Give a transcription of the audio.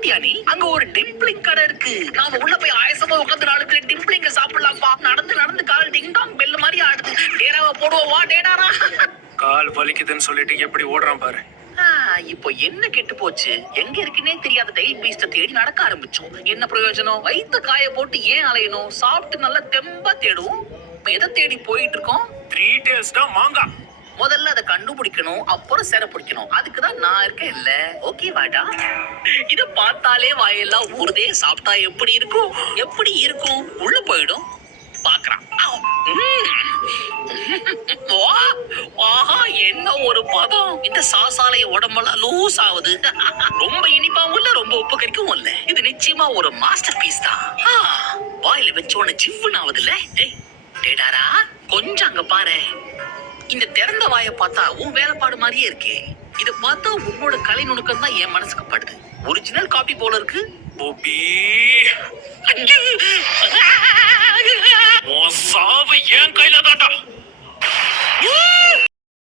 பாத்தியா நீ? அங்க ஒரு டிம்ப்ளிங் கடை இருக்கு. நாம உள்ள போய் ஆயசமா உட்கார்ந்து 4 பேர் டிம்ப்ளிங்க சாப்பிடலாம்ப்பா. நடந்து நடந்து கால் டிங் டாங் பெல் மாதிரி ஆடுது. டேடாவை போடுவோம் வா டேடாரா. கால் வலிக்குதுன்னு சொல்லிட்டு எப்படி ஓடுறான் பாரு. இப்போ என்ன கெட்டு போச்சு? எங்க இருக்குன்னே தெரியாத டைல் பீஸ்ட தேடி நடக்க ஆரம்பிச்சோம். என்ன பிரயோஜனம்? வயித்த காய போட்டு ஏன் அலையணும்? சாப்பிட்டு நல்லா தெம்பா தேடுவோம். எதை தேடி போயிட்டு இருக்கோம்? 3 டேஸ் தான் மாங்கா. முதல்ல அதை கண்டுபிடிக்கணும், அப்புறம் சேர பிடிக்கணும். அதுக்குதான் நான் இருக்கேன் இல்ல. ஓகே வாடா. இத பார்த்தாலே வாயெல்லாம் ஊறுதே. சாப்பிட்டா எப்படி இருக்கும்? எப்படி இருக்கும்? உள்ள போயிடும். பாக்குறான். ஆஹா, என்ன ஒரு பதம்! இந்த சாசாலை உடம்பெல்லாம் லூஸ் ஆகுது. ரொம்ப இனிப்பாவும் இல்ல, ரொம்ப உப்பு கறிக்கவும் இல்ல. இது நிச்சயமா ஒரு மாஸ்டர் பீஸ் தான். வாயில வச்ச உடனே சிவ்வுன்னு ஆகுதுல்ல. டேடாரா, கொஞ்சம் அங்க பாரு. இந்த திறந்த வாயை பார்த்தா உன் வேலைப்பாடு மாதிரியே இருக்கே. இத பார்த்தா உன்னோட கலை நுணுக்கம் தான் என் மனசுக்கு படுது. ஒரிஜினல் காப்பி போல இருக்கு. போபி, உன் சாவு என் கையில தான்டா.